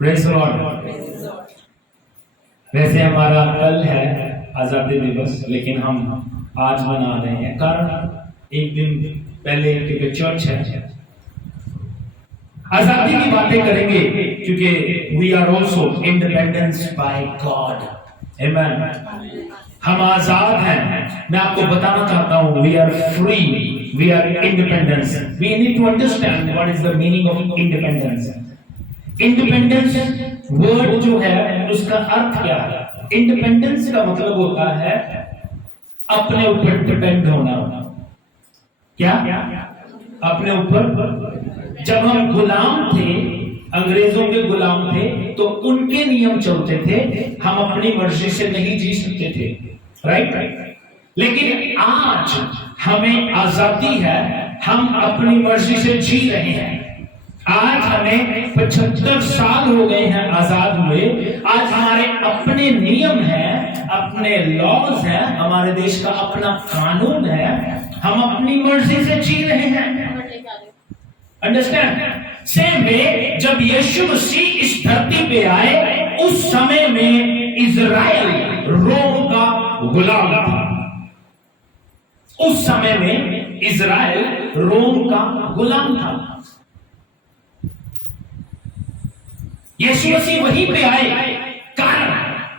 Praise Lord. वैसे हमारा कल है आजादी दिवस, लेकिन हम आज मना रहे हैं कारण एक दिन पहले क्योंकि चर्च है। आजादी की बातें करेंगे क्योंकि we are also independence by God. Amen. हम आजाद हैं। मैं आपको बताना चाहता हूं, we are free, we are independence. We need to understand what is the meaning of independence. Independence word जो है उसका अर्थ क्या है? इंडिपेंडेंस का मतलब होता है अपने ऊपर डिपेंड होना। क्या? अपने ऊपर। जब हम गुलाम थे, अंग्रेजों के गुलाम थे, तो उनके नियम चलते थे, हम अपनी मर्जी से नहीं जी सकते थे, राइट? लेकिन आज हमें आजादी है, हम अपनी मर्जी से जी रहे हैं। आज हमें 75 साल हो गए हैं आजाद हुए। आज हमारे अपने नियम हैं, अपने लॉज हैं, हमारे देश का अपना कानून है, हम अपनी मर्जी से जी रहे हैं। अंडरस्टैंड? सेम वे जब यीशु मसीह इस धरती पे आए, उस समय में इजराइल रोम का गुलाम था। उस समय में इजराइल रोम का गुलाम था। यीशु मसीह वहीं पे आए।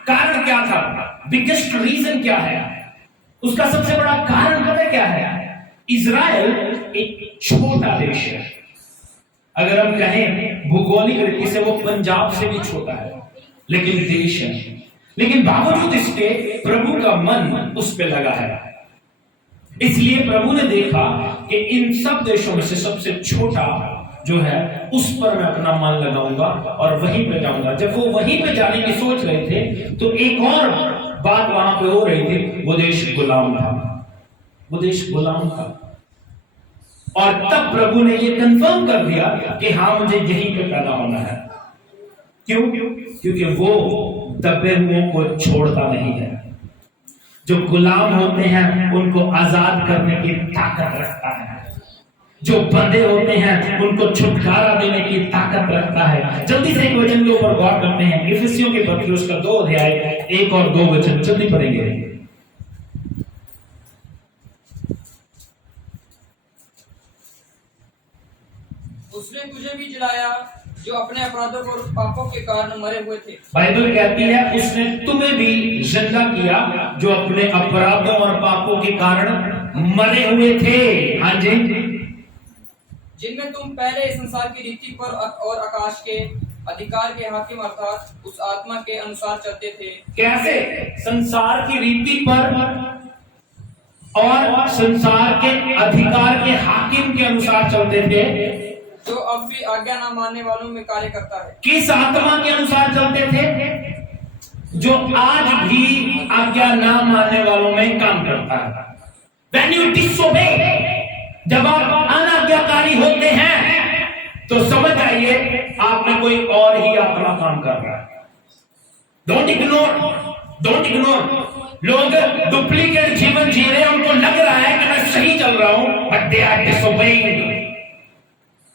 कारण क्या था? बिगेस्ट रीजन क्या है? उसका सबसे बड़ा कारण पता है क्या है? इजराइल एक छोटा देश है। अगर हम कहें भौगोलिक रीति से वो पंजाब से भी छोटा है, लेकिन देश है। लेकिन बावजूद इसके प्रभु का मन उस पे लगा है। इसलिए प्रभु ने देखा कि इन सब देशों में से सबसे छोटा जो है उस पर मैं अपना मन लगाऊंगा और वहीं पे जाऊंगा। जब वो वहीं पे जाने की सोच रहे थे तो एक और बात वहां पे हो रही थी, वो देश गुलाम था। वो देश गुलाम था। और तब प्रभु ने ये कंफर्म कर दिया कि हाँ, मुझे यहीं पे पैदा होना है। क्यों? क्योंकि वो दबे हुओं को छोड़ता नहीं है। जो गुलाम होते हैं उनको आजाद करने की ताकत रखता है। जो बंधे होते हैं उनको छुटकारा देने की ताकत रखता है। जल्दी से एक वचन के ऊपर गौर करते हैं। इफिसियों के पत्र उसका 2 अध्याय 1 और 2 वचन जल्दी पढ़ेंगे। उसने तुझे भी जिलाया जो अपने अपराधों और पापों के कारण मरे हुए थे। बाइबल कहती है उसने तुम्हें भी जिंदा किया जो अपने अपराधों और पापों के कारण मरे हुए थे। हाँ जी। जिनमें तुम पहले इस संसार की रीति पर और आकाश के अधिकार के हाकिम अर्थात उस आत्मा के अनुसार चलते थे। कैसे? संसार की रीति पर और संसार के अधिकार के हाकिम के अनुसार चलते थे, जो अब भी आज्ञा न मानने वालों में कार्य करता है। किस आत्मा के अनुसार चलते थे? जो आज भी आज्ञा न मानने वालों में काम करता है। When you disobey, जब आप अनाज्ञाकारी होते हैं तो समझ आइए आप में कोई और ही आत्मा काम कर रहा है। Don't ignore. लोग डुप्लीकेट जीवन जी रहे हैं, उनको लग रहा है कि मैं सही चल रहा हूं, बट दे आर डिसोबेइंग।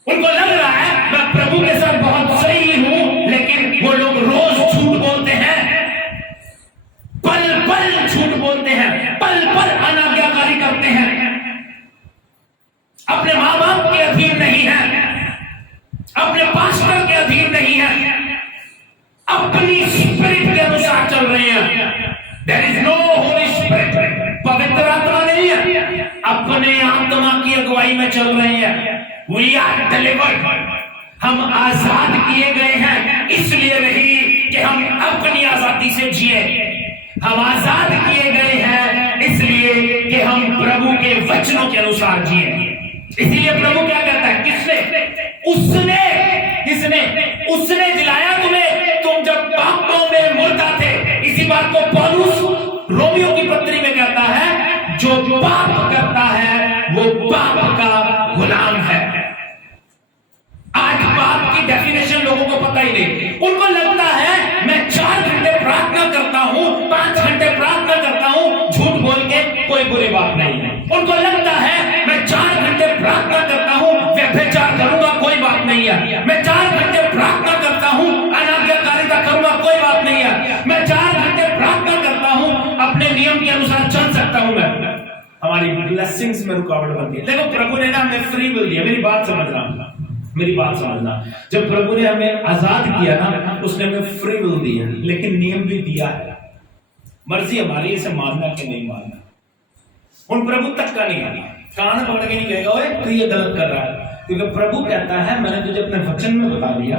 उनको लग रहा है मैं प्रभु के साथ बहुत सही हूं, लेकिन वो लोग रोज झूठ बोलते हैं, पल पल झूठ बोलते हैं, पल पल अनाज्ञाकारी करते हैं, अपने मां बाप के अधीन नहीं है, अपने पास्टर के अधीन नहीं है, अपनी स्पिरिट के अनुसार चल रहे हैं। There is no holy spirit, पवित्र आत्मा नहीं है, अपने आत्मा की अगुवाई में चल रहे हैं। वी आर डिलीवर्ड, हम आजाद किए गए हैं, इसलिए नहीं कि हम अपनी आजादी से जिए। हम आजाद किए गए हैं इसलिए कि हम प्रभु के वचनों के अनुसार जिए। इसीलिए प्रभु क्या कहता है? उसने दिलाया तुम्हें, तुम जब पापों में मुर्दा थे। इसी बात को पौलुस रोमियो की पत्री में कहता है, जो पाप करता है वो पाप का गुलाम है। आज पाप की डेफिनेशन लोगों को पता ही नहीं। उनको लगता है मैं 4 घंटे प्रार्थना करता हूं, 5 घंटे प्रार्थना करता हूं, झूठ बोल के कोई बुरी बात नहीं है। उनको लगता है मैं 4 घंटे प्रार्थना करता हूं, व्यभिचार करूंगा कोई बात नहीं है। मैं 4 घंटे प्रार्थना करता हूं, ब्लेसिंग्स में रुकावट बनती है। देखो प्रभु ने ना हमें फ्री विल दिया, मेरी बात समझना। जब प्रभु ने हमें आजाद किया ना, उसने हमें फ्री विल दिया, लेकिन नियम भी दिया है। मर्जी हमारी इसे मानना कि नहीं मानना। उन प्रभु तक का नहीं आना, कान पकड़ के नहीं कहेगा ओए तू ये गलत कर रहा है, क्योंकि प्रभु कहता है मैंने तुझे अपने वचन में बता दिया,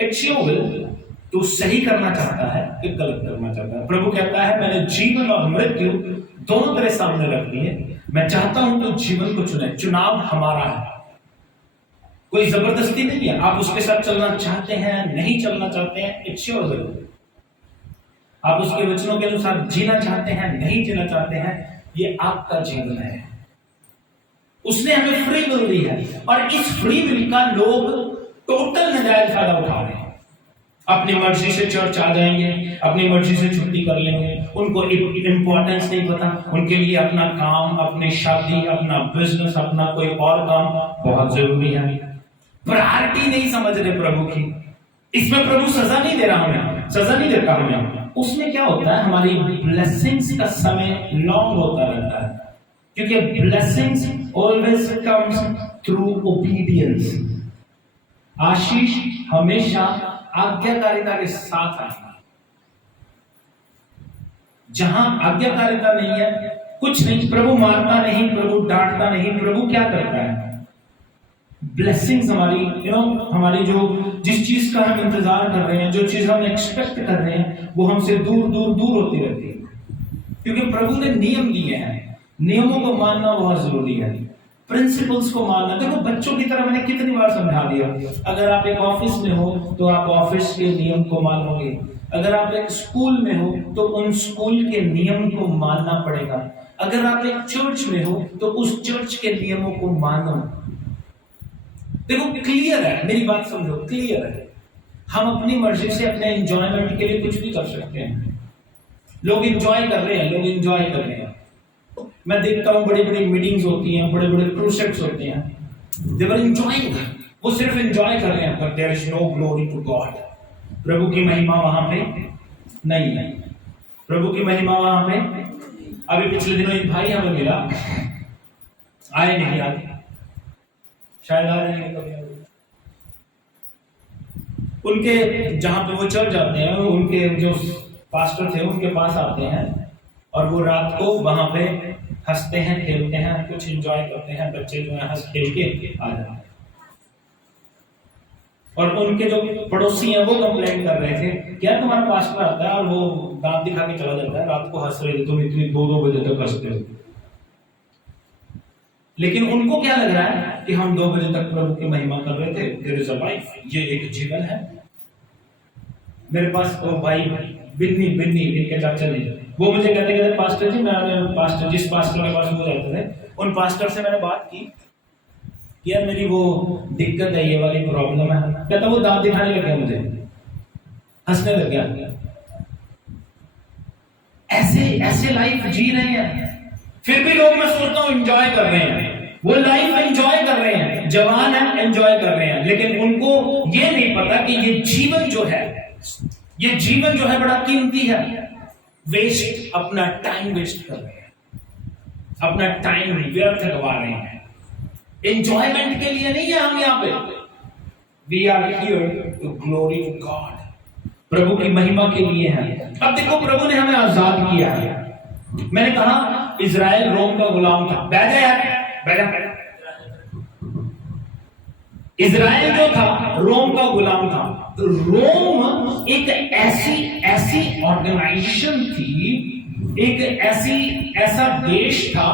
इट्स योर विल, तू सही करना चाहता है कि गलत करना चाहता है। प्रभु कहता है मैंने जीवन और मृत्यु दोनों तेरे सामने रख दिए, मैं चाहता हूं तो जीवन को चुने। चुनाव हमारा है, कोई जबरदस्ती नहीं है। आप उसके साथ चलना चाहते हैं, नहीं चलना चाहते हैं, इट्स योर विल। आप उसके वचनों के अनुसार जीना चाहते हैं, नहीं जीना चाहते हैं, ये आपका जीवन है। उसने हमें फ्री विल दी है, और इस फ्री विल का लोग टोटल नजायज फायदा उठा रहे हैं। अपनी मर्जी से चर्च आ जाएंगे, अपनी मर्जी से छुट्टी कर लेंगे, उनको इंपॉर्टेंस नहीं पता, उनके लिए अपना काम, अपनी शादी, अपना बिजनेस, अपना कोई और काम बहुत जरूरी है। प्रायोरिटी नहीं समझ रहे प्रभु की। इसमें प्रभु सजा नहीं दे रहा हमें, सजा नहीं देता हमें। उसमें क्या होता है, हमारी ब्लेसिंग्स का समय लॉन्ग होता रहता है, क्योंकि blessings always comes through obedience. आशीष हमेशा आज्ञाकारिता के साथ आएगा। जहां आज्ञाकारिता नहीं है, कुछ नहीं, प्रभु मारता नहीं, प्रभु डांटता नहीं, प्रभु क्या करता है, ब्लेसिंग्स हमारी हमारी जो जिस चीज का हम इंतजार कर रहे हैं, जो चीज हम एक्सपेक्ट कर रहे हैं, वो हमसे दूर दूर दूर होती रहती है, क्योंकि प्रभु ने नियम दिए हैं। नियमों को मानना बहुत जरूरी है, प्रिंसिपल्स को मानना। देखो बच्चों की तरह मैंने कितनी बार समझा दिया, अगर आप एक ऑफिस में हो तो आप ऑफिस के नियम को मानोगे, अगर आप एक स्कूल में हो तो उन स्कूल के नियम को मानना पड़ेगा, अगर आप एक चर्च में हो तो उस चर्च के नियमों को मानो। देखो क्लियर है, मेरी बात समझो, क्लियर है। हम अपनी मर्जी से अपने एंजॉयमेंट के लिए कुछ भी कर सकते हैं। लोग एंजॉय कर रहे हैं, मैं देखता हूं बड़ी बड़ी मीटिंग्स होती हैं, बड़े बड़े क्रूसेड्स होते हैं, दे वर एंजॉयिंग, वो सिर्फ एंजॉय कर रहे हैं, but there is no glory to God. प्रभु की महिमा वहां पे नहीं है, प्रभु की महिमा वहां पे। अभी पिछले दिनों एक भाई हमें मिला, आए नहीं आज, शायद आ रहे हैं कभी। उनके जहां पे वो चर्च जाते हैं, उनके जो पास्टर थे उनके पास आते हैं, और वो रात को वहां पे हंसते हैं, खेलते हैं, कुछ एंजॉय करते हैं, बच्चे जो है हंस खेल के आ जाते हैं। और उनके जो पड़ोसी हैं वो कंप्लेंट कर रहे थे क्या तुम्हारा पास्टर आता है और वो दांत दिखा के चला जाता है, रात को हंस रहे थे, तुम इतनी 2-2 बजे तक हंसते हो। लेकिन उनको क्या लग रहा है कि हम 2 बजे तक प्रभु की महिमा कर रहे थे, देयर इज अ लाइफ, ये एक जीवन है। मेरे पास वो भाई बिन्नी इनके चाचा ने, वो मुझे कहते पास्टर जी, मैं पास्टर जिस पास्टर के पास वो रहते थे, उन पास्टर से मैंने बात की कि यार मेरी वो दिक्कत है, ये वाली प्रॉब्लम है। कहता वो दांत दिखाने लग गया, मुझे हंसने लग गया। ऐसे लाइफ जी रहे हैं, फिर भी लोग, मैं सोचता हूं, एंजॉय कर रहे हैं, वो लाइफ एंजॉय कर रहे हैं, जवान है, एंजॉय कर रहे हैं, लेकिन उनको ये नहीं पता कि ये जीवन जो है बड़ा कीमती है। वेस्ट, अपना टाइम वेस्ट कर रहे हैं, अपना टाइम व्यर्थ गवा रहे हैं। एंजॉयमेंट के लिए नहीं है हम यहाँ पे, we are here to glory God, प्रभु की महिमा के लिए है। अब देखो प्रभु ने हमें आजाद किया है। मैंने कहा इजराइल रोम का गुलाम था, बैठ जा। इजराइल जो था रोम का गुलाम था। रोम एक ऐसी ऑर्गेनाइजेशन थी, एक ऐसा देश था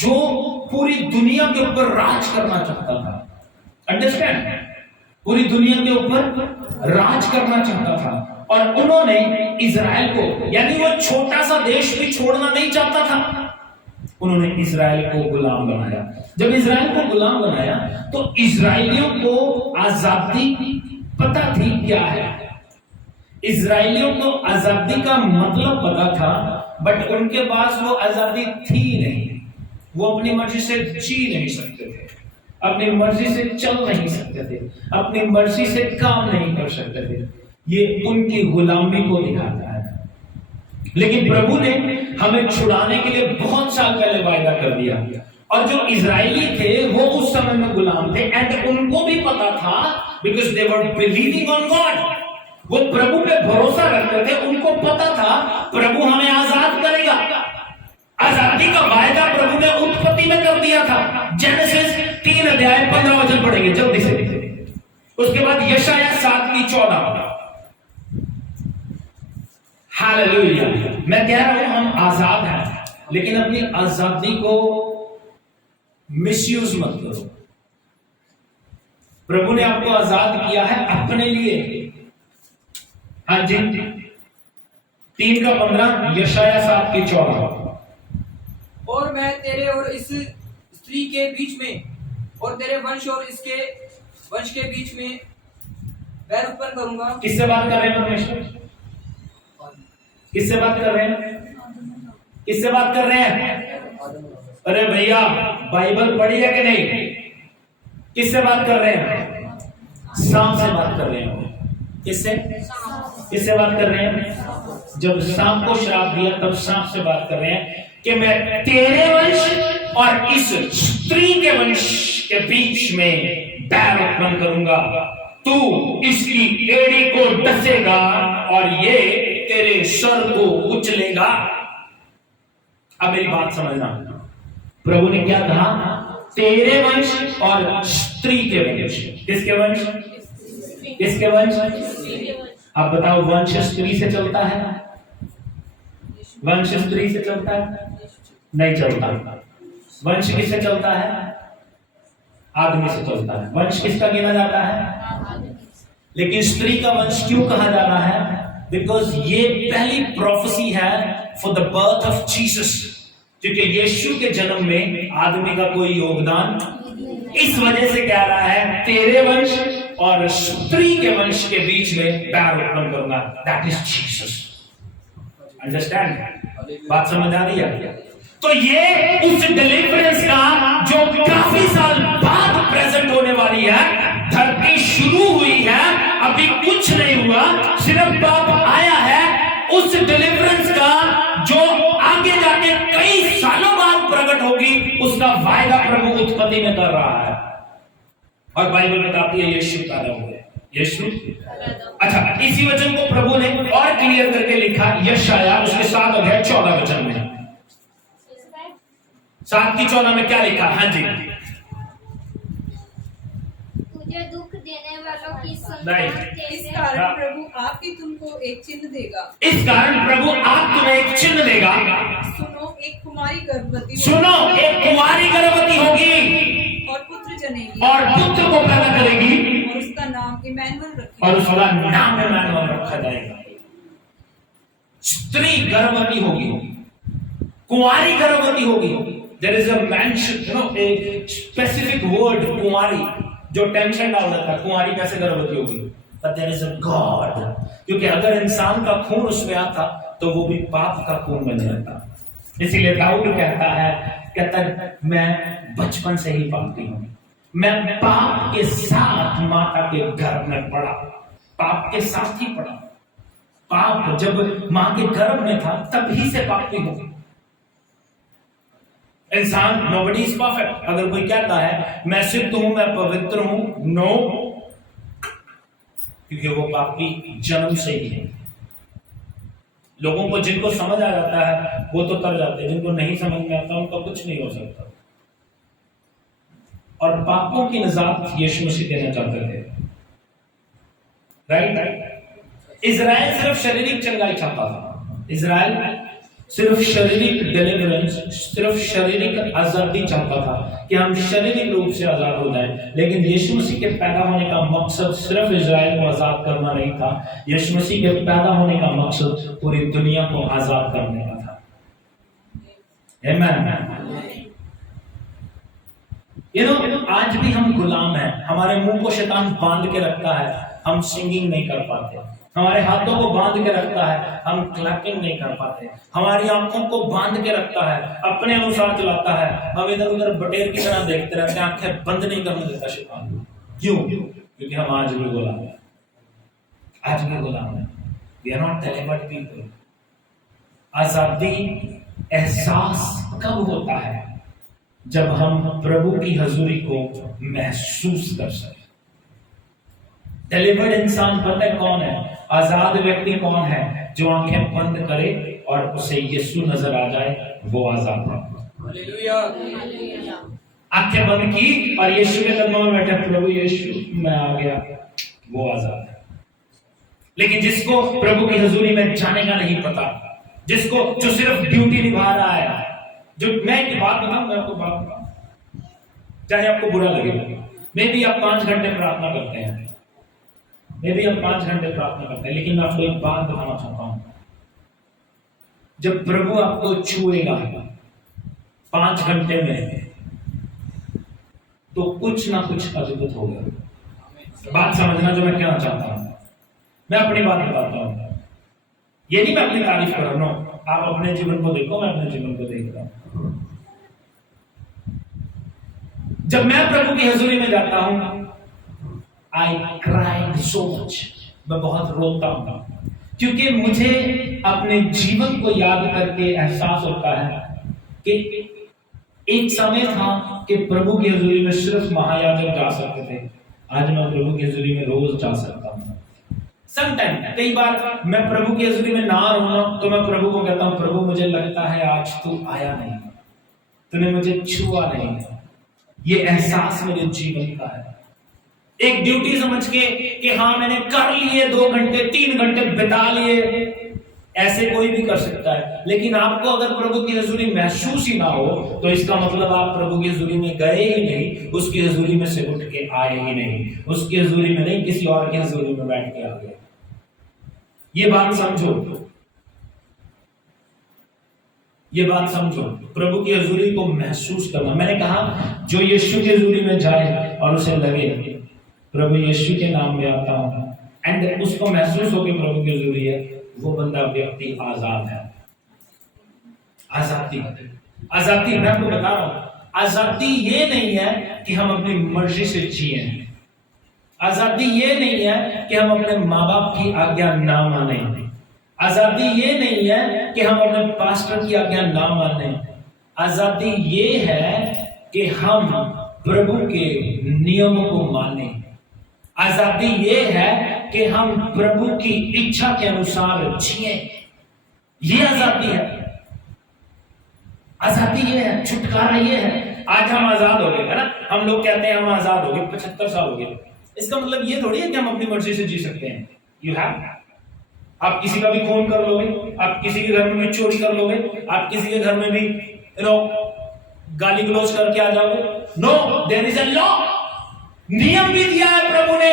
जो पूरी दुनिया के ऊपर राज करना चाहता था। अंडरस्टैंड, पूरी दुनिया के ऊपर राज करना चाहता था, और उन्होंने इजराइल को, यानी वो छोटा सा देश भी छोड़ना नहीं चाहता था, उन्होंने इजराइल को गुलाम बनाया। जब इजराइल को गुलाम बनाया तो इजराइलियों को आजादी पता थी क्या है, इजराइलियों को आजादी का मतलब पता था, बट उनके पास वो आजादी थी नहीं। वो अपनी मर्जी से जी नहीं सकते थे, अपनी मर्जी से चल नहीं सकते थे, अपनी मर्जी से काम नहीं कर सकते थे। ये उनकी गुलामी को दिखाता है। लेकिन प्रभु ने हमें छुड़ाने के लिए बहुत साल पहले वायदा कर दिया। और जो इजरायली थे वो उस समय में गुलाम थे, एंड उनको भी पता था, because they were believing on God, वो प्रभु पे भरोसा रखते थे, उनको पता था प्रभु हमें आजाद करेगा। आजादी का वायदा प्रभु ने उत्पत्ति में कर दिया था। जेनेसिस 3:15 पढ़ेंगे जल्दी से। उसके बाद यशायाह 7:14। हालेलुया। मैं कह रहा हूं हम आजाद हैं, लेकिन अपनी आजादी को मिसयूज मत करो। प्रभु ने आपको आजाद किया है अपने लिए। हाँ जी, 3:15, यशायाह 7:14। और मैं तेरे और इस स्त्री के बीच में और तेरे वंश और इसके वंश के बीच में बैर उत्पन्न करूंगा। किससे बात कर रहे हैं परमेश्वर? किससे बात कर रहे हैं? किससे बात कर रहे हैं? अरे भैया, बाइबल पढ़ी है कि नहीं? किससे बात कर रहे हैं? सांप से बात कर रहे हैं। किससे? किससे बात कर रहे हैं? जब सांप को श्राप दिया तब सांप से बात कर रहे हैं कि मैं तेरे वंश और इस स्त्री के वंश के बीच में बैर उत्पन्न करूंगा। तू इसकी एड़ी को डसेगा और ये तेरे सर को उछलेगा। अब मेरी बात समझना, प्रभु ने क्या कहा? तेरे वंश और स्त्री के वंश। किसके वंश? किसके वंश? आप बताओ, वंश स्त्री से चलता है? वंश स्त्री से चलता है? नहीं चलता। वंश किससे चलता है? आदमी से चलता है। वंश किसका गिना जाता है? लेकिन स्त्री का वंश क्यों कहा जा रहा है? बिकॉज ये पहली प्रोफेसी है for the birth of Jesus, क्योंकि यीशु के जन्म में आदमी का कोई योगदान, इस वजह से कह रहा है तेरे वंश और स्त्री के वंश के बीच में बैर उत्पन्न करूंगा। That is Jesus. अंडरस्टैंड? बात समझ आ रही है? तो ये उस डिलीवरेंस का जो काफी साल बाद प्रेजेंट होने वाली है। धरती शुरू हुई है, अभी कुछ नहीं हुआ, सिर्फ बाप आया है। उस डिलीवरेंस का जो आगे जाके कई सालों बाद प्रकट होगी, उसका वायदा प्रभु उत्पत्ति में कर रहा है। और बाइबल बताती है यीशु पैदा हुए। यीशु, अच्छा, इसी वचन को प्रभु ने और क्लियर करके लिखा यशायाह उसके 7:14 में। 7:14 में क्या लिखा? हाँ जी, तुझे दुख देने वालों की इस कारण प्रभु आपकी तुमको एक चिन्ह देगा। इस कारण प्रभु आप तुम्हें एक चिन्ह देगा। सुनो, एक कुमारी गर्भवती सुनो, एक कुमारी गर्भवती होगी और पुत्र जनेगी और पुत्र को पैदा करेगी और उसका नाम इमैनुअल रखेगा। और उसका नाम इमैनुअल रखा जाएगा। स्त्री गर्भवती होगी, कुंवारी गर्भवती होगी। There is a mention, you know, a specific word कुंवारी, जो टेंशन डाल देता है कुंवारी कैसे गर्भवती होगी। But there is a God, क्योंकि अगर इंसान का खून उसमें आता तो वो भी पाप का खून बन जाता। इसीलिए दाऊद कहता है मैं बचपन से ही पापी हूं, मैं पाप के साथ माता के गर्भ में पड़ा, पाप के साथ ही पड़ा। पाप जब मां के गर्भ में था तभी से पापी हूं। इंसान, नोबडी इज परफेक्ट। अगर कोई कहता है मैं शुद्ध हूं, मैं पवित्र हूं, नो, क्योंकि वो पापी जन्म से ही है। लोगों को जिनको समझ आ जाता है वो तो तर जाते हैं, जिनको नहीं समझ में आता उनका कुछ नहीं हो सकता। और पापों की निजात यीशु मसीह देना चाहते थे, राइट? इजराइल सिर्फ शारीरिक चंगाई चाहता था। इजराइल सिर्फ शारीरिक डिलीवरेंस, सिर्फ शारीरिक आजादी चाहता था कि हम शारीरिक रूप से आजाद हो जाएं। लेकिन यीशु मसीह के पैदा होने का मकसद सिर्फ इजराइल को आजाद करना नहीं था। यीशु मसीह के पैदा होने का मकसद पूरी दुनिया को आजाद करने का था। आमीन। यू नो, आज भी हम गुलाम हैं। हमारे मुंह को शैतान बांध के रखता है, हम सिंगिंग नहीं कर पाते। हमारे हाथों को बांध के रखता है, हम क्लैपिंग नहीं कर पाते। हमारी आंखों को बांध के रखता है, अपने अनुसार चलाता है। हम इधर उधर बटेर की तरह देखते रहते हैं, आंखें बंद नहीं करने देता शैतान। क्यों? क्योंकि हम आज भी गुलाम हैं। आज भी गुलाम हैं। We are not delivered people. आजादी एहसास कब होता है? जब हम प्रभु की हजूरी को महसूस कर सके। डिलीवर्ड इंसान पता है कौन है? आजाद व्यक्ति कौन है? जो आंखें बंद करे और उसे यीशु नजर आ जाए, वो आजाद है। हालेलुया। आंखें बंद की और यीशु के कदमों में बैठे, प्रभु यीशु मैं आ गया, वो आजाद है। लेकिन जिसको प्रभु की हजूरी में जाने का नहीं पता, जिसको जो सिर्फ ड्यूटी निभा रहा है, जो मैं एक बात बताऊं, मैं आपको बात बताऊं, चाहे आपको बुरा लगे, मे भी आप 5 घंटे प्रार्थना करते हैं, मे भी आप 5 घंटे प्रार्थना करते हैं, लेकिन मैं आपको एक बात बताना चाहता हूं, जब प्रभु आपको छुएगा 5 घंटे में, तो कुछ ना कुछ अद्भुत होगा। बात समझना जो मैं कहना चाहता हूं, मैं अपनी बात बताता हूं, ये नहीं मैं अपनी तारीफ कर रहा हूं, आप अपने जीवन को देखो, मैं अपने जीवन को देख रहा हूं। जब मैं प्रभु की हजूरी में जाता हूं, आई क्राइड सो मच, मैं बहुत रोता हूं, क्योंकि मुझे अपने जीवन को याद करके एहसास होता है कि एक समय था कि प्रभु की हजूरी में सिर्फ महायाजक जा सकते थे, आज मैं प्रभु की हजूरी में रोज जा सकता हूं। समटाइम, कई बार मैं प्रभु की हजूरी में ना रहूं तो मैं प्रभु को कहता हूं, प्रभु मुझे लगता है आज तू आया नहीं, तूने मुझे छुआ नहीं। ये एहसास मेरे जीवन का है, एक ड्यूटी समझ के कि हाँ मैंने कर लिए, 2 घंटे 3 घंटे बिता लिए, ऐसे कोई भी कर सकता है। लेकिन आपको अगर प्रभु की हजूरी महसूस ही ना हो, तो इसका मतलब आप प्रभु की हजूरी में गए ही नहीं, उसकी हजूरी में से उठ के आए ही नहीं, उसकी हजूरी में नहीं, किसी और की हजूरी में बैठ के आ गए। ये बात समझो, ये बात समझो, प्रभु की हजूरी को महसूस करना। मैंने कहा जो यीशु की हजूरी में जाए और उसे लगे प्रभु यीशु के नाम में आता हूं, एंड उसको महसूस हो कि प्रभु की हजूरी है, वो बंदा व्यक्ति आजाद है। आजादी, आजादी मैं आपको बता रहा हूं, आजादी ये नहीं है कि हम अपनी मर्जी से जिए, आजादी ये नहीं है कि हम अपने माँ बाप की आज्ञा ना माने, आजादी ये नहीं है कि हम अपने पास्टर की आज्ञा ना माने, आजादी ये है कि हम प्रभु के नियमों को माने, आजादी ये है कि हम प्रभु की इच्छा के अनुसार जिए, ये आजादी है। आजादी ये है, छुटकारा ये है। आज हम आजाद हो गए, है ना, हम लोग कहते हैं हम आजाद हो गए, 75 साल हो गए, इसका मतलब ये थोड़ी है कि हम अपनी मर्जी से जी सकते हैं। यू हैव, आप किसी का भी खून कर लोगे, आप किसी के घर में भी चोरी कर लोगे, आप किसी के घर में भी गाली गलौज करके आ जाओगे। No, there is a law, नियम भी दिया है प्रभु ने।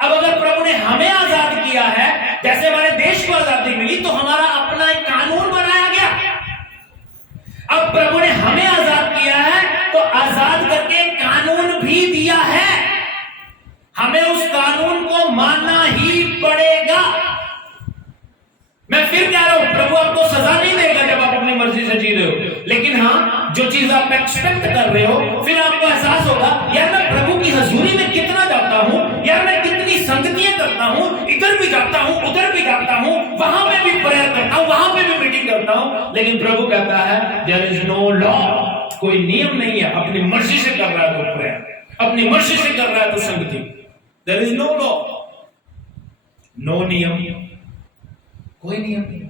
अब अगर प्रभु ने हमें आजाद किया है, जैसे हमारे देश को आजादी मिली, तो हमारा अपना एक कानून बनाया गया। अब प्रभु ने हमें आजाद किया है, तो आजाद करके कानून भी दिया है, हमें उस कानून को मानना ही पड़ेगा। मैं फिर कह रहा हूं, प्रभु आपको सजा नहीं देगा जब आप अपनी मर्जी से जी रहे हो, लेकिन हाँ, जो चीज आप एक्सपेक्ट कर रहे हो, फिर आपको एहसास होगा, यार मैं प्रभु की हजूरी में कितना जाता हूं, यार मैं कितनी संगतियां करता हूं, इधर भी जाता हूं, उधर भी जाता हूं, वहां पे भी प्रेयर करता हूं, वहां पे भी मीटिंग करता हूं, लेकिन प्रभु कहता है देयर इज नो लॉ, कोई नियम नहीं है। अपनी मर्जी से कर रहा है तो प्रेयर, अपनी मर्जी से कर रहा है तो संगति, there is no law, no नियम, कोई नियम नहीं।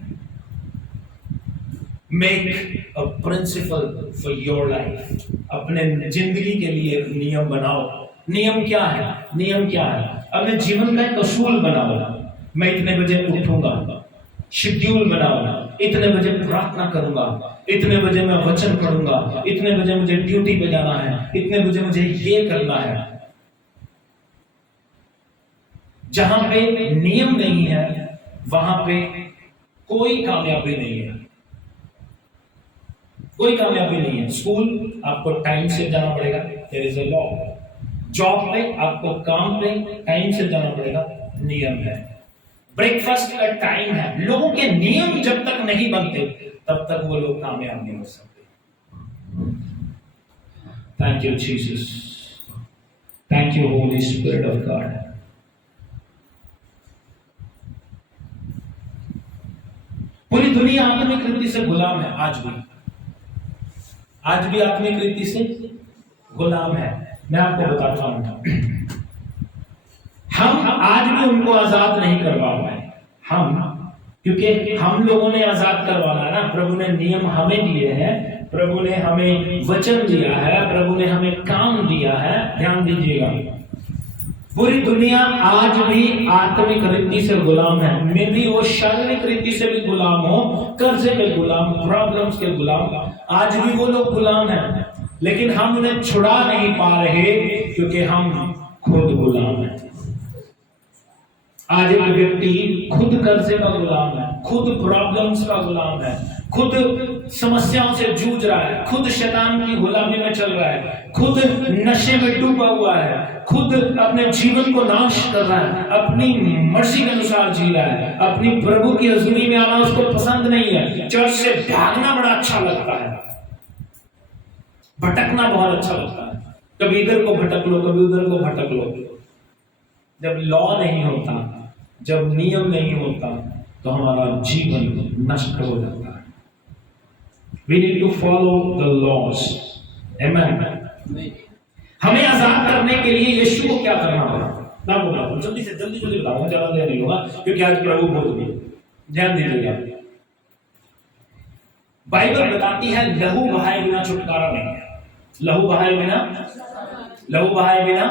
Make a principle for your life, अपने जिंदगी के लिए एक नियम बनाओ। नियम क्या है? नियम क्या है? अपने जीवन का एक असूल बनाओ। मैं इतने बजे उठूंगा, शेड्यूल बनाओ, इतने बजे प्रार्थना करूंगा, इतने बजे मैं वचन पढ़ूंगा, इतने बजे मुझे ड्यूटी पे जाना है, इतने बजे मुझे ये करना है। जहां पे नियम नहीं है, वहां पे कोई कामयाबी नहीं है, कोई कामयाबी नहीं है। स्कूल आपको टाइम से जाना पड़ेगा, there is a law. Job पे आपको काम पे टाइम से जाना पड़ेगा, नियम है। ब्रेकफास्ट का टाइम है। लोगों के नियम जब तक नहीं बनते, तब तक वो लोग कामयाब नहीं हो सकते। Thank you Jesus, thank you Holi spirit of God. पूरी दुनिया आत्मिक रीति से गुलाम है आज भी। आज भी आत्मिक रीति से गुलाम है। मैं आपको बताता हूं, हम आज भी उनको आजाद नहीं करवा पाए। क्योंकि हम लोगों ने आजाद करवाना है ना। प्रभु ने नियम हमें दिए हैं, प्रभु ने हमें वचन दिया है, प्रभु ने हमें काम दिया है। ध्यान दीजिएगा, पूरी दुनिया आज भी आत्मिक रीति से गुलाम है। मे भी वो शारीरिक रीति से भी गुलाम हो, कर्जे के गुलाम, प्रॉब्लम्स के गुलाम, आज भी वो लोग गुलाम हैं, लेकिन हम उन्हें छुड़ा नहीं पा रहे क्योंकि हम खुद गुलाम हैं। आज एक व्यक्ति खुद कर्जे का गुलाम है, खुद प्रॉब्लम्स का गुलाम है, खुद समस्याओं से जूझ रहा है, खुद शैतान की गुलामी में चल रहा है, खुद नशे में डूबा हुआ है, खुद अपने जीवन को नाश कर रहा है, अपनी मर्जी के अनुसार जी रहा है, अपनी प्रभु की हजूरी में आना उसको पसंद नहीं है, चर्च से भागना बड़ा अच्छा लगता है, भटकना बहुत अच्छा लगता है, कभी इधर को भटक लो, कभी उधर को भटक लो। जब लॉ नहीं होता, जब नियम नहीं होता, तो हमारा जीवन नष्ट हो जाता है। We need to follow the laws. Amen. हमें आजाद करने के लिए यीशु को क्या करना पड़ा? ना बोला, जल्दी से जल्दी बताऊंगा, ज्यादा देर नहीं होगा क्योंकि आज प्रभु बोल दिए। ध्यान दीजिएगा, बाइबल बताती है लहू बहाए बिना छुटकारा नहीं है। लहू बहाए बिना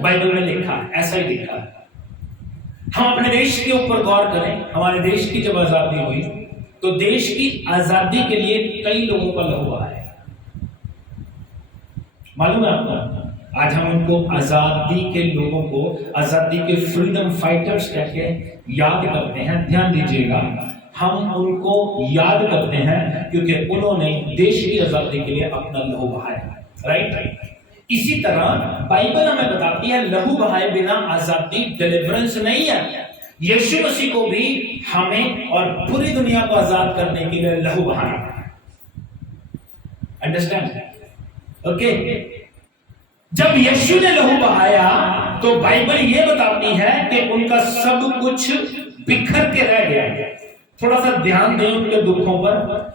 बाइबल में लिखा है, ऐसा ही लिखा है। हम अपने देश के ऊपर गौर करें। हमारे देश की जब आजादी हुई तो देश की आजादी के लिए कई लोगों का लहू बहाया। मालूम है आपको, आज हम उनको आजादी के लोगों को, आजादी के फ्रीडम फाइटर्स कह के याद करते हैं। ध्यान दीजिएगा, हम उनको याद करते हैं क्योंकि उन्होंने देश की आजादी के लिए अपना लहू बहाया। राइट? इसी तरह बाइबल हमें बताती है लहू बहाए बिना आजादी, डिलीवरेंस नहीं है। यीशु मसीह को भी हमें और पूरी दुनिया को आजाद करने के लिए लहू बहाना है। अंडरस्टैंड? ओके। जब यीशु ने लहू बहाया तो बाइबल यह बताती है कि उनका सब कुछ बिखर के रह गया। थोड़ा सा ध्यान दें उनके दुखों पर।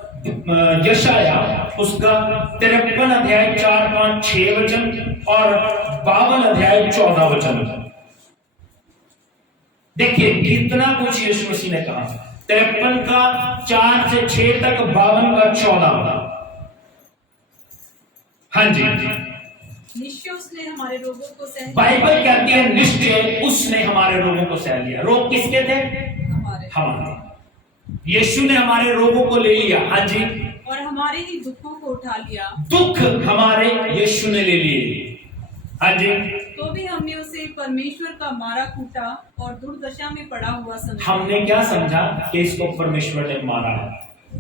यशाया उसका 53 अध्याय 4, 5, 6 वचन और 52 अध्याय 14 वचन। देखिए कितना कुछ यीशु मसीह ने कहा। 53 का 4 से 6 तक, 52 का 14। हाँ जी, निश्चय उसने हमारे रोगों को सह, बाइबल कहती है निश्चय उसने हमारे रोगों को सह लिया। रोग किसके थे? हमारे। यीशु ने हमारे रोगों को ले लिया। हाँ जी, और हमारे ही दुखों को उठा लिया। दुख हमारे यीशु ने ले लिए। हाँ जी, तो भी हमने उसे परमेश्वर का मारा कूटा और दुर्दशा में पड़ा हुआ समझा। हमने क्या समझा कि इसको परमेश्वर ने मारा है,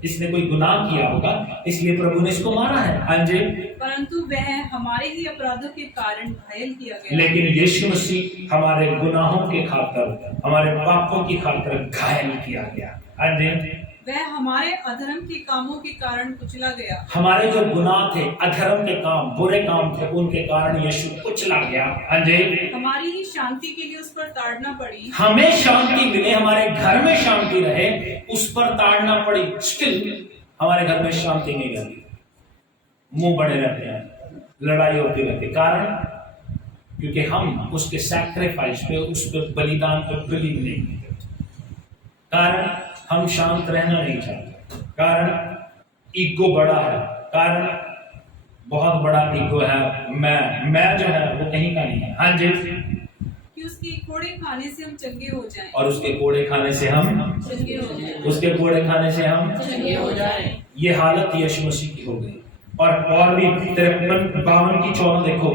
इसने कोई गुनाह किया होगा इसलिए प्रभु ने इसको मारा है। हाँ जी, परंतु वह हमारे ही अपराधों के कारण घायल किया गया। लेकिन यीशु मसीह हमारे गुनाहों के खातिर, हमारे पापों की खातिर घायल किया गया। हाँ जी, वह हमारे अधर्म के कामों के कारण कुचला गया। हमारे जो गुनाह थे, अधर्म के काम, बुरे काम थे, उनके कारण यीशु कुचला गया। हाँ जी, हमारी ही शांति के लिए उस पर ताड़ना पड़ी। हमें शांति मिले, हमारे घर में शांति रहे, उस पर ताड़ना पड़ी। स्टिल हमारे घर में शांति नहीं रहती, मुंह बड़े रहते हैं, लड़ाई होती रहती। कारण क्योंकि हम उसके सैक्रिफाइस पे, उस पर बलिदान पर बिलीव नहीं करते। कारण हम शांत रहना नहीं चाहते। कारण ईगो बड़ा है, कारण बहुत बड़ा ईगो है। मैं जो है वो कहीं का नहीं है। हाँ जी, कि उसके कोड़े खाने से हम चंगे हो जाएं। और उसके कोड़े खाने से हम चंगे हो जाएं। उसके कोड़े खाने से हम चंगे हो जाएं। ये हालत यीशु मसीह की हो गई। और भी 53, 52 की 14 देखो,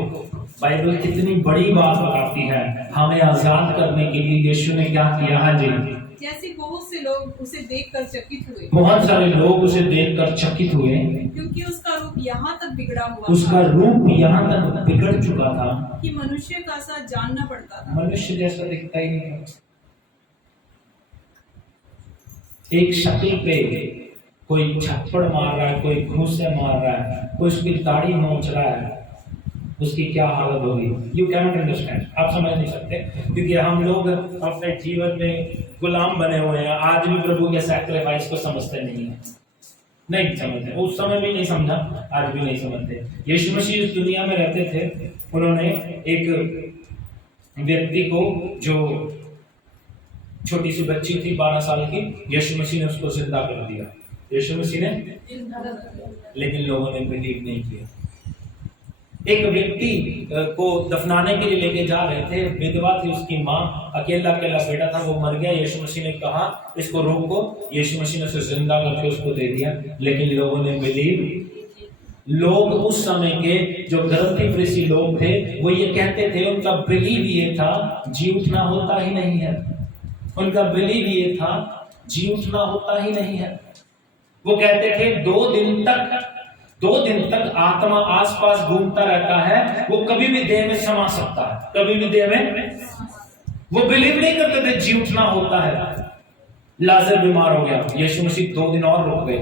बाइबल कितनी बड़ी बात बताती है। हमें आजाद करने के लिए यीशु ने क्या किया। हाँ जी, जैसे बहुत से लोग उसे देखकर चकित हुए। बहुत सारे लोग उसे देखकर चकित हुए क्योंकि उसका रूप यहाँ तक बिगड़ा हुआ उसका था रूप यहाँ तक बिगड़ चुका था कि मनुष्य का सा जानना पड़ता था। मनुष्य जैसा दिखता ही नहीं। एक शक्ल पे कोई छप्पड़ मार रहा है, कोई घूंसे मार रहा है, कोई उसकी दाढ़ी नोच रहा है, उसकी क्या हालत होगी। यू कैनॉट अंडरस्टैंड, आप समझ नहीं सकते, क्योंकि हम लोग अपने जीवन में गुलाम बने हुए हैं। आज भी प्रभु के सैक्रिफाइस को समझते नहीं है। नहीं समझते, उस समय भी नहीं समझा, आज भी नहीं समझते। यीशु मसीह इस दुनिया में रहते थे, उन्होंने एक व्यक्ति को, जो छोटी सी बच्ची थी 12 साल की, यीशु मसीह ने उसको जिंदा कर दिया। यीशु मसीह ने, लेकिन लोगों ने बिलीव नहीं किया। एक व्यक्ति को दफनाने के लिए लेके जा रहे थे, विधवा थी उसकी माँ, अकेला अकेला बेटा था, वो मर गया। यीशु मसीह ने कहा इसको रोको, यीशु मसीह ने उसे जिंदा करके उसको दे दिया, लेकिन लोगों ने बिलीव। लोग उस समय के जो गलती फरीसी लोग थे, वो ये कहते थे, उनका बिलीव ये था जी उठना होता ही नहीं है, उनका बिलीव ये था जी उठना होता ही नहीं है। वो कहते थे 2 दिन तक आत्मा आसपास घूमता रहता है, वो कभी भी देह में समा सकता है, कभी भी देह में। वो बिलीव नहीं करते थे जी उठना होता है। लाजर बीमार हो गया, यीशु मसीह 2 दिन और रुक गए।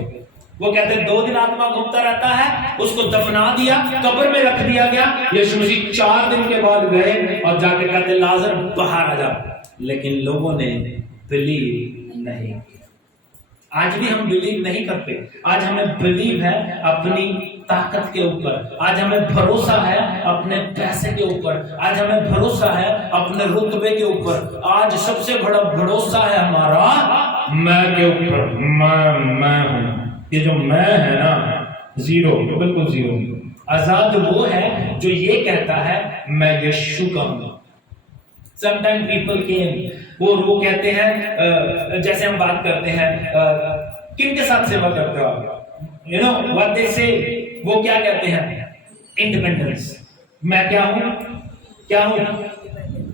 वो कहते 2 दिन आत्मा घूमता रहता है, उसको दफना दिया, कब्र में रख दिया गया। यीशु मसीह 4 दिन के बाद गए और जाके कहते लाजर बाहर आ जा, लेकिन लोगों ने बिलीव नहीं। आज भी हम बिलीव नहीं करते। आज हमें बिलीव है अपनी ताकत के ऊपर, आज हमें भरोसा है अपने पैसे के ऊपर, आज हमें भरोसा है अपने रुतबे के ऊपर। आज सबसे बड़ा भरोसा है हमारा मैं के ऊपर। मैं हूं, ये जो मैं है ना, जीरो, बिल्कुल जीरो। आजाद वो है जो ये कहता है मैं यीशु का हूं। समटाइम पीपल केम, वो कहते हैं, जैसे हम बात करते हैं, किन के साथ सेवा करते हो आप, यू नो व्हाट दे से, वो क्या कहते हैं, इंडिपेंडेंस। मैं क्या हूं,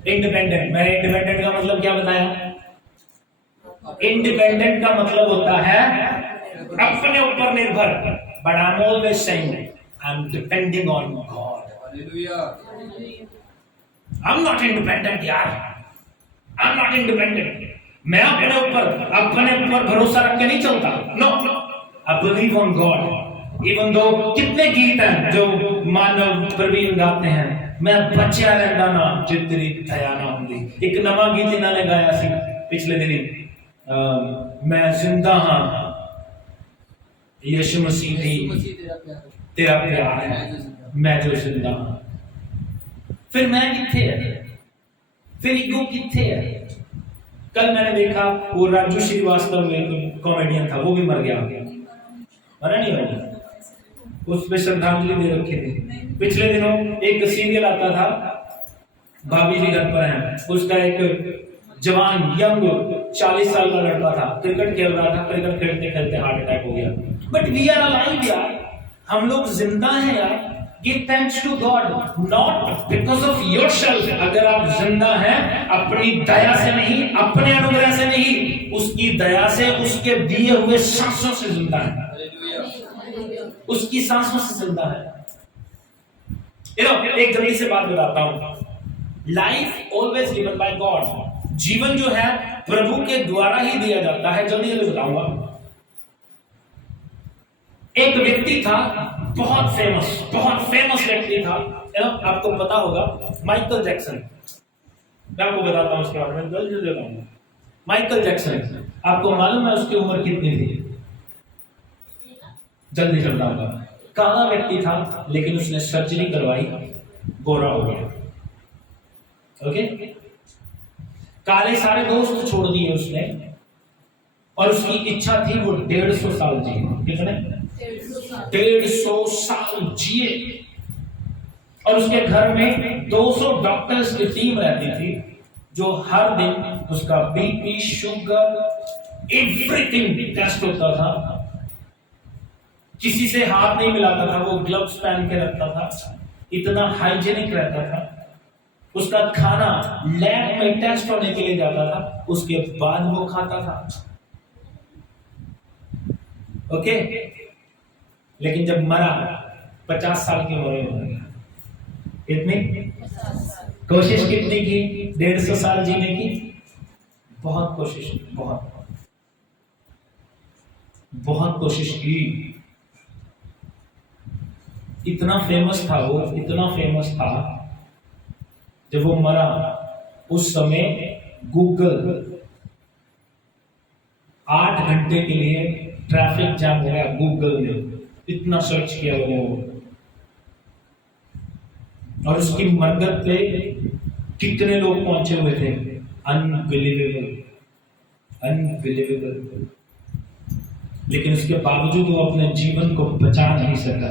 इंडिपेंडेंट। मैंने इंडिपेंडेंट का मतलब क्या बताया? इंडिपेंडेंट का मतलब होता है अपने ऊपर निर्भर। But I am always saying I am depending on God. Hallelujah. I am not independent यार, आई एम नॉट इंडिपेंडेंट। मैं अपने ऊपर भरोसा रख के नहीं चलता। No, I believe on God. Even though कितने गीत हैं जो मानव प्रवीण गाते हैं, मैं बच्चा रहता ना जितनी दया ना होंगी। एक नवा गीत इन्होंने गाया सी पिछले दिनी, मैं जिंदा हाँ यीशु मसीह तेरा प्यार है, मैं जो जिंदा हाँ। फिर मैं किथे है, फिर ईगो किथे है? कल मैंने देखा वो राजू श्रीवास्तव में कॉमेडियन था, वो भी मर गया, मरा नहीं हो, उस पे श्रद्धांजलि दे रखे थे। पिछले दिनों एक सीरियल आता था, भाभी जी घर पर हैं, उसका एक जवान यंग 40 साल का लड़का था, क्रिकेट खेल रहा था, क्रिकेट खेलते खेलते हार्ट अटैक हो गया। बट वी आर अलाइव यार, हम लोग जिंदा हैं यार। Give thanks to God, not because of yourself. अगर आप जिंदा हैं अपनी दया से नहीं, अपने अनुग्रह से नहीं, उसकी दया से, उसके दिए हुए सांसों से जिंदा है, उसकी सांसों से जिंदा है। एक जल्दी से बात बताता हूं। Life always given by God. जीवन जो है प्रभु के द्वारा ही दिया जाता है। जल्दी जल्दी बताऊंगा। एक व्यक्ति था, बहुत फेमस व्यक्ति था, आपको पता होगा, माइकल जैक्सन। मैं आपको बताता हूं उसके बारे में, जल्दी जल्दी बताऊंगा। माइकल जैक्सन, आपको मालूम है उसकी उम्र कितनी थी? जल्दी बताऊंगा। काला व्यक्ति था, लेकिन उसने सर्जरी करवाई, गोरा हो गया। ओके, काले सारे दोस्त छोड़ दिए उसने, और उसकी इच्छा थी वो 150 साल जिए। कितने? 150 साल जिए। और उसके घर में 200 डॉक्टर्स की टीम रहती थी, जो हर दिन उसका बीपी, शुगर, एवरीथिंग टेस्ट होता था। किसी से हाथ नहीं मिलाता था, वो ग्लव्स पहन के रखता था, इतना हाइजीनिक रहता था। उसका खाना लैब में टेस्ट होने के लिए जाता था, उसके बाद वो खाता था। ओके, लेकिन जब मरा 50 साल की उम्र में मर गया। कितनी कोशिश कितनी की? 150 साल जीने की बहुत कोशिश की, बहुत कोशिश की। इतना फेमस था वो, इतना फेमस था, जब वो मरा उस समय गूगल 8 घंटे के लिए ट्रैफिक जाम हो गया, गूगल में इतना सर्च किया लोगों ने, और उसकी मरकत पे कितने लोग पहुंचे हुए थे। Unbelievable, unbelievable. लेकिन उसके बावजूद वो अपने जीवन को बचा नहीं सका।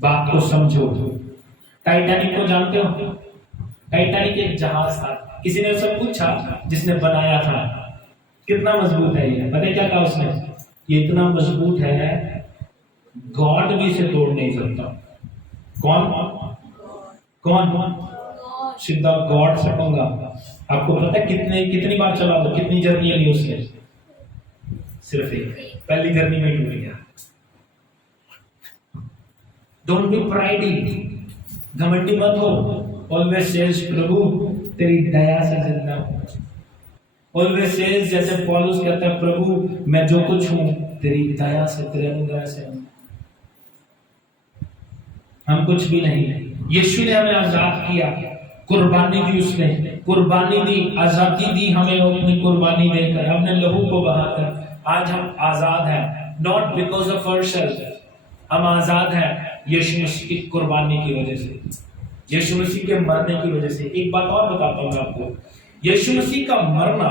बात को समझो। टाइटैनिक को जानते हो? टाइटैनिक एक जहाज था। किसी ने उससे पूछा, जिसने बनाया था, कितना मजबूत है ये? पता है क्या कहा उसने? ये इतना मजबूत है, गॉड भी इसे तोड़ नहीं सकता। कौन? सीधा गॉड से पंगा। आपको पता है कितनी बार चला था, कितनी जर्नी ली उसने? सिर्फ एक, पहली जर्नी में टूट गया। डोंट बी प्राइडी, घमंडी मत हो। ऑलवेज सेज प्रभु तेरी दया से जिंदा हूं। ऑलवेज सेज, जैसे पौलुस कहता है, प्रभु मैं जो कुछ हूं तेरी दया से, तेरे अनुग्रह से हूं। हम कुछ भी नहीं। यीशु ने हमें आजाद किया, कुर्बानी दी उसने, कुर्बानी दी, आजादी दी हमें अपनी कुर्बानी देकर, अपने लहू को बहाकर। आज हम आजाद हैं, नॉट बिकॉज ऑफ आवरसेल्फ। हम आजाद हैं यीशु मसीह की कुर्बानी की वजह से, यीशु मसीह के मरने की वजह से। एक बात और बताता हूं मैं आपको, यीशु मसीह का मरना,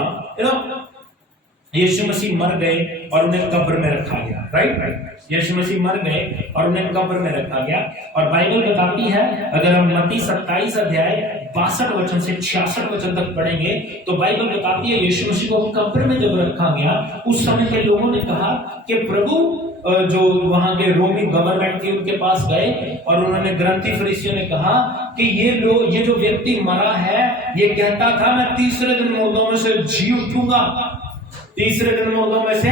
यीशु मसीह मर गए और उन्हें कब्र में रखा गया, राइट? यीशु मसीह मर गए और उन्हें कब्र में रखा गया। और बाइबल बताती है, अगर हम मत्ती 27 अध्याय 62 वचन से 66 वचन तक पढ़ेंगे, तो बाइबल बताती है यीशु मसीह को कब्र में जब रखा गया, उस समय के लोगों ने कहा कि प्रभु, जो वहां के रोमी गवर्नमेंट थी उनके पास गए और उन्होंने, ग्रंथी फरीसियों ने कहा कि ये जो व्यक्ति मरा है, ये कहता था मैं तीसरे दिन मुर्दों में से जी उठूंगा, तीसरे दिन मुर्दों में से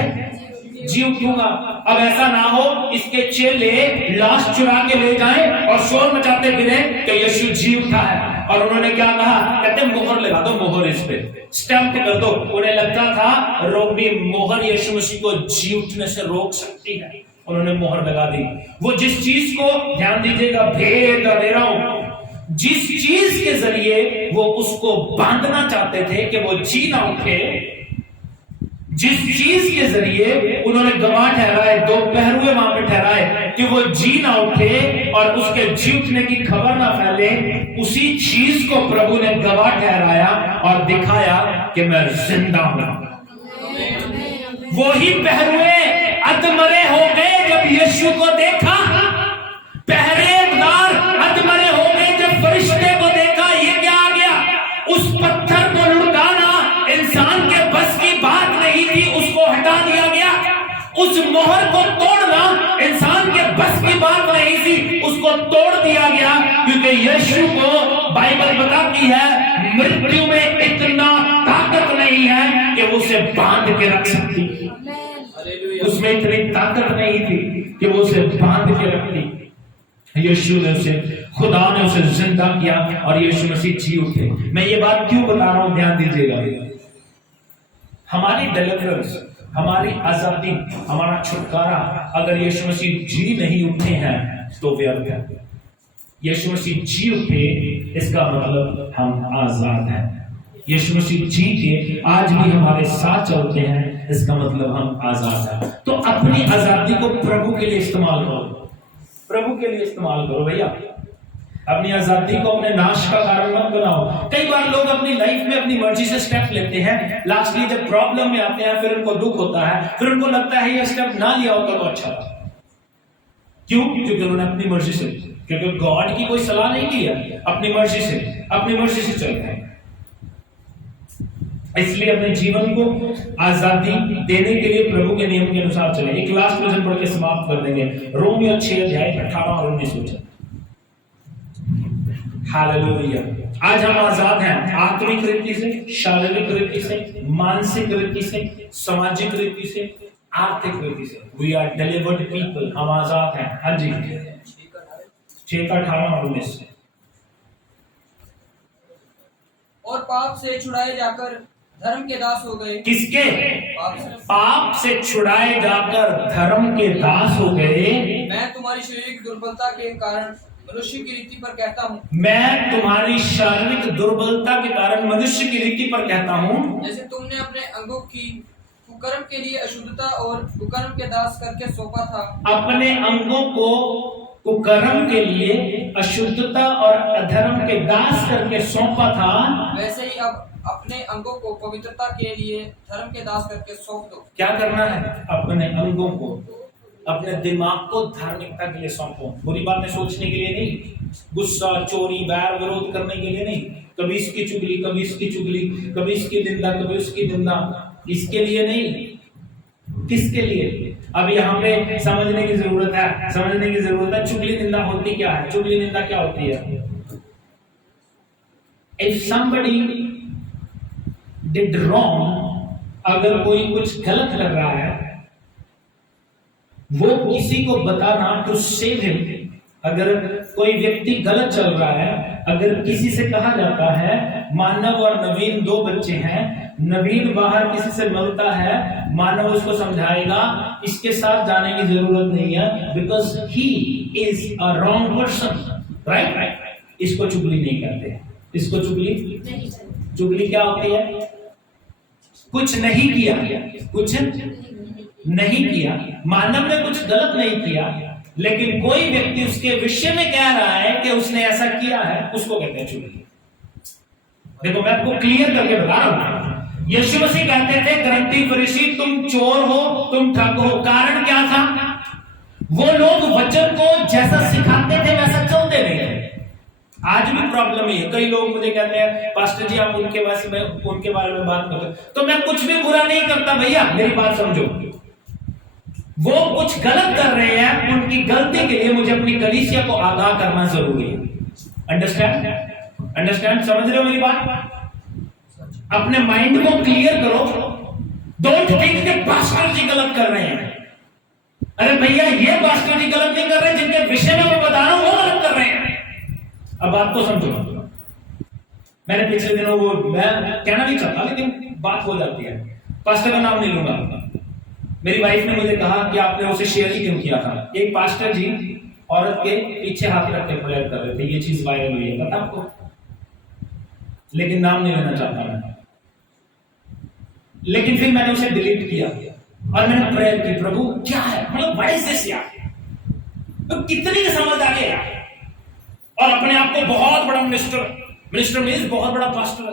जी उठूंगा। अब ऐसा ना हो इसके चेले लाश चुरा के ले जाएं और शोर मचाते फिरे कि यीशु जी उठा है। और उन्होंने क्या कहा? कहते मोहर लगा दो, मोहर इस पे स्टैंप कर दो। उन्हें लगता था रोमी मोहर यीशु मसीह को जी उठने से रोक सकती है, उन्होंने मोहर लगा दी। वो जिस चीज को, ध्यान दीजिएगा, भेद दे रहा हूं, जिस चीज के जरिए वो उसको बांधना चाहते थे कि वो जी ना उठे, जिस चीज के जरिए उन्होंने गवाह ठहराए, दो पहरुए वहां पे ठहराए कि वो जी ना उठे और उसके जी उठने की खबर ना फैले, उसी चीज को प्रभु ने गवाह ठहराया और दिखाया कि मैं जिंदा हूं। वही पहरुए अधमरे हो गए जब यीशु को देखा, पहरेदार अधमरे हो गए जब फरिश्ते को देखा। ये क्या आ गया? उस पत्थर को लुढ़काना इंसान के बस की बात नहीं थी, उसको हटा दिया गया। उस मोहर को तोड़ना इंसान के बस की बात नहीं थी, उसको तोड़ दिया गया, क्योंकि यीशु को बाइबल बताती है मृत्यु में इतना ताकत नहीं है कि वो उसे बांध के रख सकती। उसमें इतनी ताकत नहीं थी कि वो उसे बांध के रखती। यीशु ने उसे, खुदा ने उसे जिंदा किया और यीशु मसीह जी उठे। मैं ये बात क्यों बता रहा हूं, ध्यान दीजिएगा। हमारी डिलीवरेंस, हमारी आजादी, हमारा छुटकारा अगर यीशु मसीह जी नहीं उठे हैं तो व्यर्थ है। यीशु मसीह जी उठे, इसका मतलब हम आजाद हैं। यीशु मसीह जी के आज भी हमारे साथ चलते हैं, इसका मतलब हम आजाद हैं। तो अपनी आजादी को प्रभु के लिए इस्तेमाल करो, प्रभु के लिए इस्तेमाल करो भैया। अपनी आजादी को अपने नाश का कारण मत बनाओ। कई बार लोग अपनी लाइफ में अपनी मर्जी से स्टेप लेते हैं, लास्टली जब प्रॉब्लम में आते हैं फिर उनको दुख होता है, फिर उनको लगता है ये स्टेप ना लिया होता तो अच्छा था। क्यों? क्योंकि उन्होंने अपनी मर्जी से, क्योंकि गॉड की कोई सलाह नहीं ली है, अपनी मर्जी से चल रहे हैं। इसलिए अपने जीवन को आजादी देने के लिए प्रभु के नियम के अनुसार चले। एक लास्ट वचन पढ़ के समाप्त कर देंगे, रोमियो 6 अध्याय 18 और 19 वचन। हालेलुया। आज हम आजाद हैं, आत्मिक रीति से, शारीरिक रीति से, मानसिक रीति से, सामाजिक रीति से, आर्थिक रीति से। वी आर डिलीवर्ड पीपल, हम आजाद हैं। हाँ जी, 6:18 और 19। और पाप से छुड़ाए जाकर धर्म के दास हो गए। किसके? पाप से छुड़ाए जाकर धर्म के दास हो गए। मैं तुम्हारी शारीरिक दुर्बलता के कारण मनुष्य की रीति पर कहता हूँ, मैं तुम्हारी शारीरिक दुर्बलता के कारण मनुष्य की रीति पर कहता हूँ, जैसे तुमने अपने अंगों की कुकर्म के लिए अशुद्धता और कुकर्म के दास करके सौंपा था, अपने अंगों को कुकर्म के लिए अशुद्धता और अधर्म के दास करके सौंपा था, वैसे ही अब अपने अंगों को पवित्रता के लिए धर्म के दास करके सौंप दो। क्या करना है? अपने अंगों को, अपने दिमाग को धार्मिकता के लिए सौंपो। बुरी बातें सोचने के लिए नहीं, गुस्सा, चोरी, बैर विरोध करने के लिए नहीं, कभी इसकी चुगली, कभी इसकी चुगली, कभी इसकी निंदा, कभी उसकी निंदा, इसके लिए नहीं। किसके लिए? अब यहाँ पे समझने की जरूरत है, समझने की जरूरत है। चुगली निंदा होती क्या है? चुगली निंदा क्या होती है? If somebody did wrong, अगर कोई कुछ गलत कर रहा है, वो किसी को बताना, टू सेव हिम। अगर कोई व्यक्ति गलत चल रहा है, अगर किसी से कहा जाता है, मानव और नवीन दो बच्चे हैं, नवीन बाहर किसी से मिलता है, मानव उसको समझाएगा इसके साथ जाने की जरूरत नहीं है, because he is a wrong person, right? इसको चुगली नहीं कहते। इसको चुगली क्या होती है? कुछ नहीं किया, कुछ नहीं किया, मानव ने कुछ गलत नहीं किया, लेकिन कोई व्यक्ति उसके विषय में कह रहा है कि उसने ऐसा किया है, उसको कहते हैं चुगली। देखो मैं आपको क्लियर करके बता रहा हूं। यीशु मसीह कहते थे, ग्रंथी फरीसी तुम चोर हो, तुम ठग हो। कारण क्या था? वो लोग वचन को जैसा सिखाते थे वैसा चलते नहीं थे। आज भी प्रॉब्लम है। कई लोग मुझे कहते हैं, पास्टर जी आप उनके बारे में बात करते, तो मैं कुछ भी बुरा नहीं करता भैया, मेरी बात समझो। वो कुछ गलत कर रहे हैं, उनकी गलती के लिए मुझे अपनी कलीसिया को आगाह करना जरूरी है। अंडरस्टैंड? समझ रहे हो मेरी बात? अपने माइंड को क्लियर करो। डोंट थिंक कि पास्टर जी गलत कर रहे हैं। अरे भैया ये पास्टर जी गलत नहीं कर रहे, जिनके विषय में मैं बता रहा हूं वो गलत कर रहे हैं। अब बात को समझो। मैंने पिछले दिनों वो मैं कहना नहीं चाहता, लेकिन बात हो जाती है। पास्टर का नाम नहीं लूंगा। मेरी वाइफ ने मुझे कहा कि आपने उसे शेयर ही क्यों किया था? एक पास्टर जी औरत के पीछे हाथ रख के प्रेयर कर रहे थे, ये चीज वायरल हुई है, पता आपको? लेकिन नाम नहीं लेना चाहता मैं। लेकिन फिर मैंने उसे डिलीट किया और मैंने प्रेयर की, प्रभु क्या है, मतलब व्हाट इज दिस यार, तो कितनी समझ आ गया। और अपने आप को बहुत बड़ा मिनिस्टर मीन्स बहुत बड़ा पास्टर,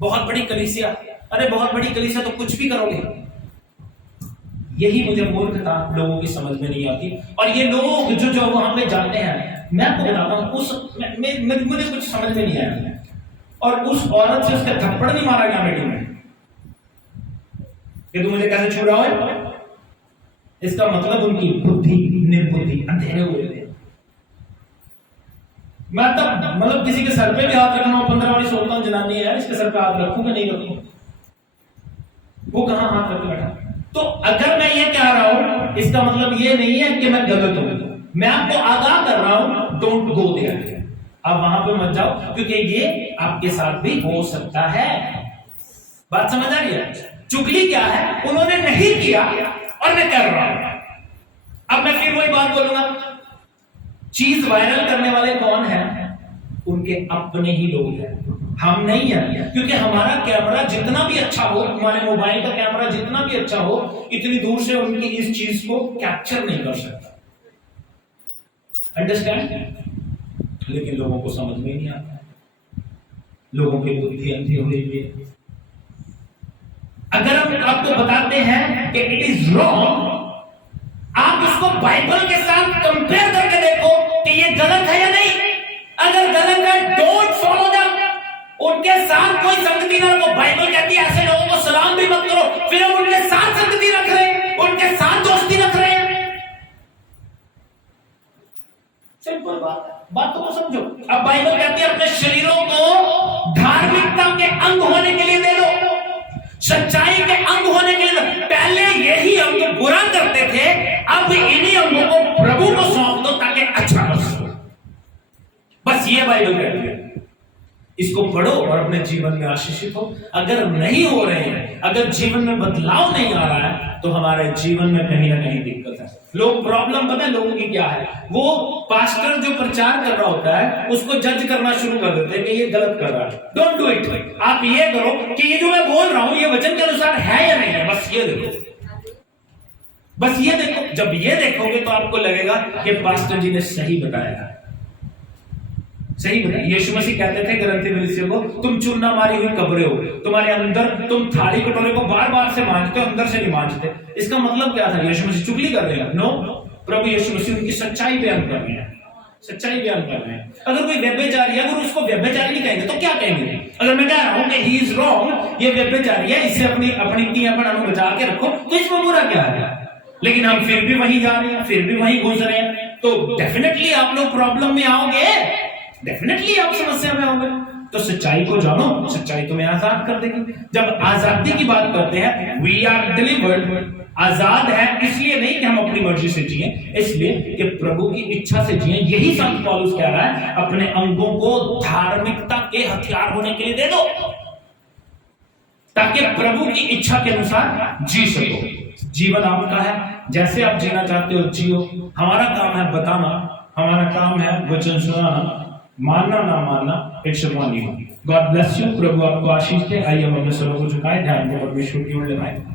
बहुत बड़ी कलीसिया। अरे बहुत बड़ी कलीसिया तो कुछ भी करोगे। यही मुझे मूर्खता लोगों की समझ में नहीं आती। और ये लोग जो वहां पे जाते हैं, मैं आपको बताता हूं, मुझे कुछ समझ में नहीं आया। और उस औरत से उसका थप्पड़ नहीं मारा गया मीटिंग में कि तू मुझे कैसे छू रहा है। इसका मतलब उनकी बुद्धि निर्बुद्धि, अंधेरे हुए थे। मैं तब मतलब किसी के सर पे भी हाथ रखना, 15 वाली सोचता हूं जनानी है, इसके सर पे हाथ रखूंगा नहीं रखूं, वो कहां हाथ रख बैठा। तो अगर मैं ये कह रहा हूं, इसका मतलब ये नहीं है कि मैं गलत हूं, मैं आपको आगाह कर रहा हूं, डोंट गो देयर। आप वहां पे मत जाओ, क्योंकि ये आपके साथ भी हो सकता है। बात समझ आ रही है? चुगली क्या है? उन्होंने नहीं किया और मैं कर रहा हूं। अब मैं फिर वही बात बोलूंगा, चीज वायरल करने वाले कौन है? उनके अपने ही लोग हैं, हम नहीं है। क्योंकि हमारा कैमरा जितना भी अच्छा हो, हमारे मोबाइल का कैमरा जितना भी अच्छा हो, इतनी दूर से उनकी इस चीज को कैप्चर नहीं कर सकता। अंडरस्टैंड? लेकिन लोगों को समझ में नहीं आता, लोगों की बुद्धि अंधी हुई है। अगर हम आपको बताते हैं कि इट इज रॉन्ग, आप उसको बाइबल के साथ कंपेयर करके देखो कि ये गलत है या नहीं। अगर गलत है, डोंट फॉलो देम, उनके साथ कोई संगति ना रखो। बाइबल कहती है ऐसे लोगों को सलाम भी मत करो। फिर हम उनके साथ संगति रख रहे हैं, उनके साथ दोस्ती रख रहे हैं। सिंपल बात तो समझो। अब बाइबल कहती है अपने शरीरों को धार्मिकता के अंग होने के लिए दे दो, सच्चाई के अंग होने के लिए। पहले यही अंग बुरा करते थे, अब इन्हीं अंगों को प्रभु को सौंप दो ताकि अच्छा हो। बस ये बाइबल कहती है। इसको पढ़ो और अपने जीवन में आशीषित हो। अगर नहीं हो रहे हैं, अगर जीवन में बदलाव नहीं आ रहा है, तो हमारे जीवन में कहीं ना कहीं दिक्कत है। लोग प्रॉब्लम पता है लोगों की क्या है, वो पास्टर जो प्रचार कर रहा होता है उसको जज करना शुरू कर देते हैं कि ये गलत कर रहा है। Don't do it. आप ये करो कि ये जो मैं बोल रहा हूं ये वचन के अनुसार है या नहीं है, बस ये देखो, बस ये देखो। जब ये देखोगे तो आपको लगेगा कि पास्टर जी ने सही बताया, सही बताया। यीशु मसीह कहते थे ग्रंथी फरीसियों को, तुम चूना मारी हुई कब्रें हो, तुम्हारे अंदर तुम थाली कटोरे को बार बार से मांजते हो, अंदर से नहीं मांजते। इसका मतलब क्या था? यीशु मसीह चुगली कर रहे हैं? नो, प्रभु यीशु मसीह उनकी सच्चाई बयान कर रहे हैं, सच्चाई बयान कर रहे हैं। अगर कोई व्यभिचारी है, अगर उसको व्यभिचारी नहीं कहेंगे तो क्या कहेंगे? अगर मैं कह रहा हूं कि ही इज रॉन्ग, ये व्यभिचारी है, इससे अपनी अपनी तीयापन बचा के रखो, तो इसमें बुरा क्या है? लेकिन हम फिर भी वहीं जा रहे हैं, फिर भी वहीं घुस रहे हैं, तो डेफिनेटली आप लोग प्रॉब्लम में आओगे, डेफिनेटली आप समस्या में आओगे। तो सच्चाई को जानो, सच्चाई तुम्हें आजाद कर देगी। जब आजादी की बात करते हैं, वी आर डिलीवर्ड, आजाद है इसलिए नहीं कि हम अपनी मर्जी से जिए, इसलिए कि प्रभु की इच्छा से जिए। यही संत पौलुस कह रहा है, अपने अंगों को धार्मिकता के हथियार होने के लिए दे दो, ताकि प्रभु की इच्छा के अनुसार जी सको। जीवन आपका है, जैसे आप जीना चाहते हो जियो। हमारा काम है बताना, हमारा काम है वचन सुनाना, मानना ना मानना it's upon you. God bless you. प्रभु आपको आशीष दे। आइए हम अपने सरों को झुकाएं, ध्यान को परमेश्वर की ओर लगाएं।